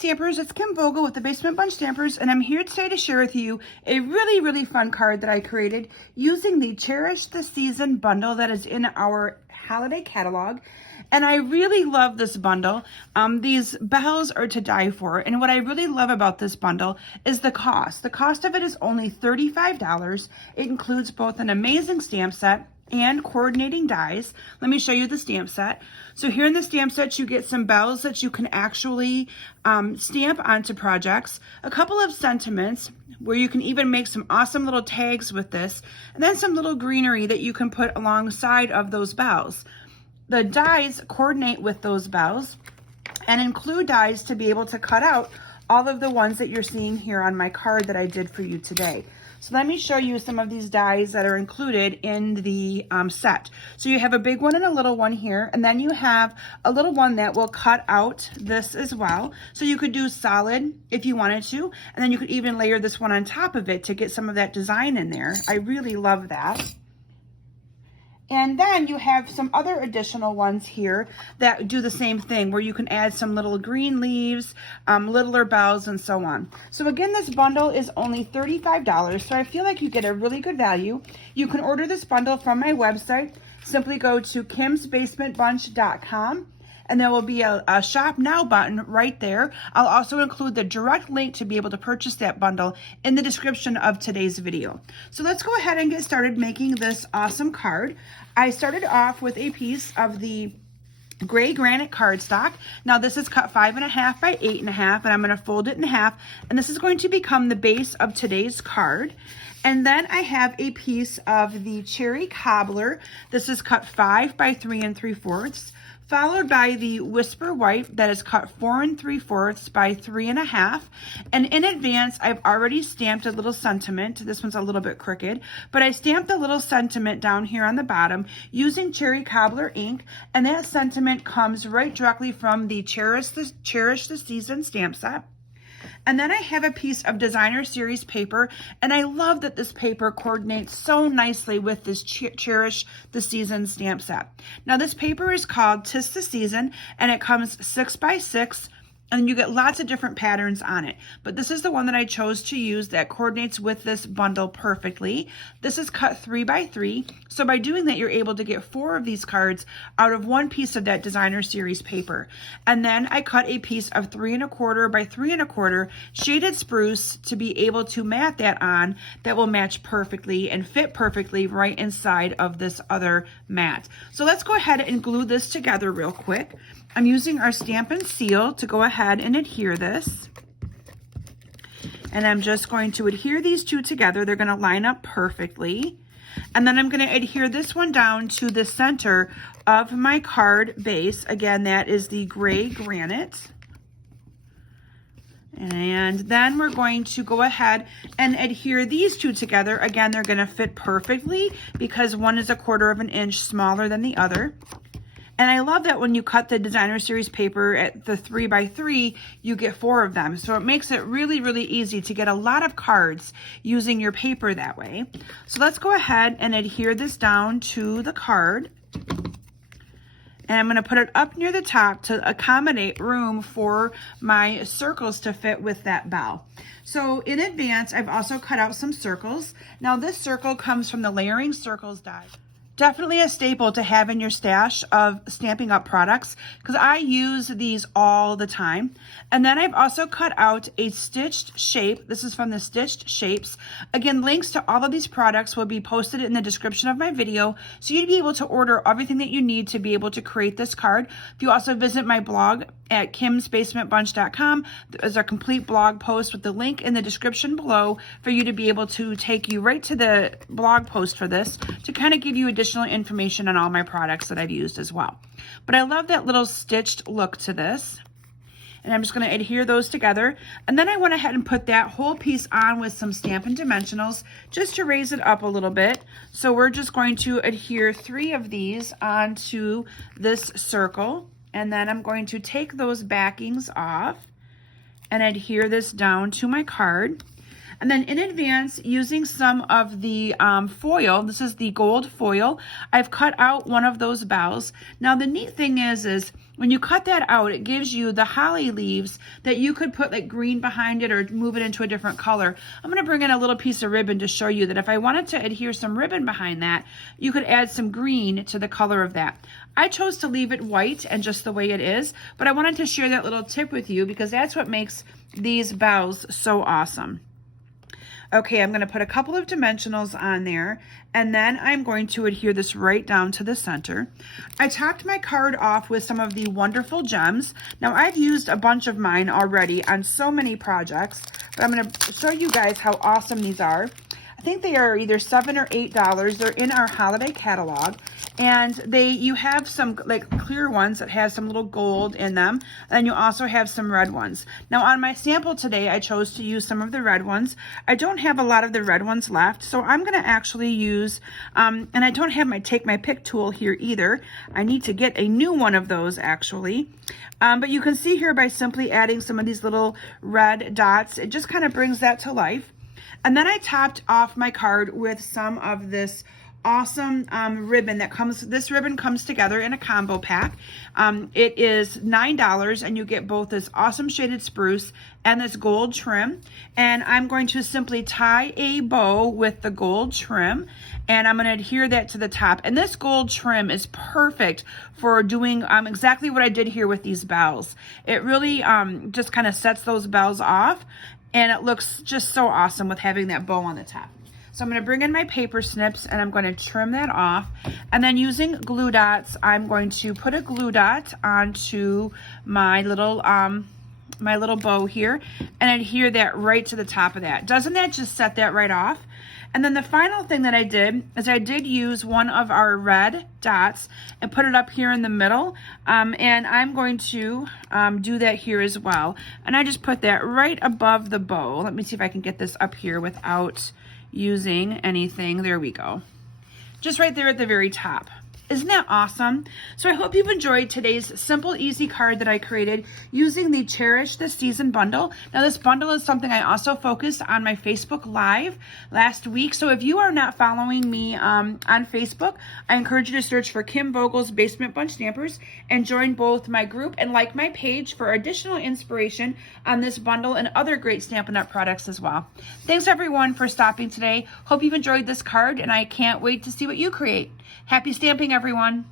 Stampers, it's Kim Vogel with the Basement Bunch Stampers, and I'm here today to share with you a really fun card that I created using the Cherish the Season Bundle that is in our holiday catalog. And I really love this bundle. These bells are to die for, and what I really love about this bundle is the cost. The cost of it is only $35. It includes both an amazing stamp set and coordinating dies. Let me show you the stamp set. So here in the stamp set, you get some bells that you can actually stamp onto projects, a couple of sentiments where you can even make some awesome little tags with this, and then some little greenery that you can put alongside of those bells. The dies coordinate with those bells and include dies to be able to cut out all of the ones that you're seeing here on my card that I did for you today. So let me show you some of these dies that are included in the set. So you have a big one and a little one here, and then you have a little one that will cut out this as well. So you could do solid if you wanted to, and then you could even layer this one on top of it to get some of that design in there. I really love that. And then you have some other additional ones here that do the same thing, where you can add some little green leaves, littler bells, and so on. So again, this bundle is only $35, so I feel like you get a really good value. You can order this bundle from my website. Simply go to kimsbasementbunch.com. And there will be a Shop Now button right there. I'll also include the direct link to be able to purchase that bundle in the description of today's video. So let's go ahead and get started making this awesome card. I started off with a piece of the gray granite cardstock. Now this is cut 5.5 by 8.5, and I'm going to fold it in half, and this is going to become the base of today's card. And then I have a piece of the cherry cobbler. This is cut 5 by 3 3/4. Followed by the Whisper White that is cut 4 3/4 by 3.5. And in advance, I've already stamped a little sentiment. This one's a little bit crooked, but I stamped a little sentiment down here on the bottom using cherry cobbler ink, and that sentiment comes right directly from the Cherish the Season stamp set. And then I have a piece of designer series paper, and I love that this paper coordinates so nicely with this Cherish the Season stamp set. Now this paper is called 'Tis the Season, and it comes 6 by 6, and you get lots of different patterns on it. But this is the one that I chose to use that coordinates with this bundle perfectly. This is cut 3 by 3. So by doing that, you're able to get 4 of these cards out of one piece of that designer series paper. And then I cut a piece of 3 1/4 by 3 1/4 shaded spruce to be able to mat that on. That will match perfectly and fit perfectly right inside of this other mat. So let's go ahead and glue this together real quick. I'm using our Stampin' Seal to go ahead and adhere this. And I'm just going to adhere these two together. They're going to line up perfectly. And then I'm going to adhere this one down to the center of my card base. Again, that is the gray granite. And then we're going to go ahead and adhere these two together. Again, they're going to fit perfectly because one is 1/4 of an inch smaller than the other. And I love that when you cut the designer series paper at the 3 by 3, you get 4 of them. So it makes it really easy to get a lot of cards using your paper that way. So let's go ahead and adhere this down to the card. And I'm going to put it up near the top to accommodate room for my circles to fit with that bell. So in advance, I've also cut out some circles. Now this circle comes from the Layering Circles die. Definitely a staple to have in your stash of Stampin' Up products because I use these all the time. And then I've also cut out a stitched shape. This is from the Stitched Shapes. Again, links to all of these products will be posted in the description of my video, so you'd be able to order everything that you need to be able to create this card. If you also visit my blog at kimsbasementbunch.com, there's a complete blog post with the link in the description below for you to be able to take you right to the blog post for this to kind of give you additional information on all my products that I've used as well. But I love that little stitched look to this. And I'm just going to adhere those together. And then I went ahead and put that whole piece on with some Stampin' Dimensionals just to raise it up a little bit. So we're just going to adhere 3 of these onto this circle. And then I'm going to take those backings off and adhere this down to my card. And then in advance, using some of the foil, this is the gold foil, I've cut out one of those boughs. Now the neat thing is when you cut that out, it gives you the holly leaves that you could put like green behind it or move it into a different color. I'm going to bring in a little piece of ribbon to show you that if I wanted to adhere some ribbon behind that, you could add some green to the color of that. I chose to leave it white and just the way it is, but I wanted to share that little tip with you because that's what makes these boughs so awesome. Okay, I'm going to put a couple of dimensionals on there, and then I'm going to adhere this right down to the center. I topped my card off with some of the wonderful gems. Now, I've used a bunch of mine already on so many projects, but I'm going to show you guys how awesome these are. I think they are either $7 or $8. They're in our holiday catalog, and you have some like clear ones that have some little gold in them, and you also have some red ones. Now on my sample today, I chose to use some of the red ones. I don't have a lot of the red ones left, so I'm going to actually use, and I don't have my take my pick tool here either. I need to get a new one of those actually. But you can see here by simply adding some of these little red dots, it just kind of brings that to life. And then I topped off my card with some of this awesome ribbon that comes, this ribbon comes together in a combo pack. It is $9 and you get both this awesome shaded spruce and this gold trim. And I'm going to simply tie a bow with the gold trim and I'm going to adhere that to the top. And this gold trim is perfect for doing exactly what I did here with these bells. It really just kind of sets those bells off. And it looks just so awesome with having that bow on the top. So I'm going to bring in my paper snips and I'm going to trim that off. And then using glue dots, I'm going to put a glue dot onto my little bow here and adhere that right to the top of that. Doesn't that just set that right off? And then the final thing that I did is I did use one of our red dots and put it up here in the middle. And I'm going to do that here as well. And I just put that right above the bow. Let me see if I can get this up here without using anything. There we go. Just right there at the very top. Isn't that awesome? So I hope you've enjoyed today's simple, easy card that I created using the Cherish the Season Bundle. Now this bundle is something I also focused on my Facebook Live last week. So if you are not following me on Facebook, I encourage you to search for Kim Vogel's Basement Bunch Stampers and join both my group and like my page for additional inspiration on this bundle and other great Stampin' Up! Products as well. Thanks everyone for stopping today. Hope you've enjoyed this card and I can't wait to see what you create. Happy stamping, everyone.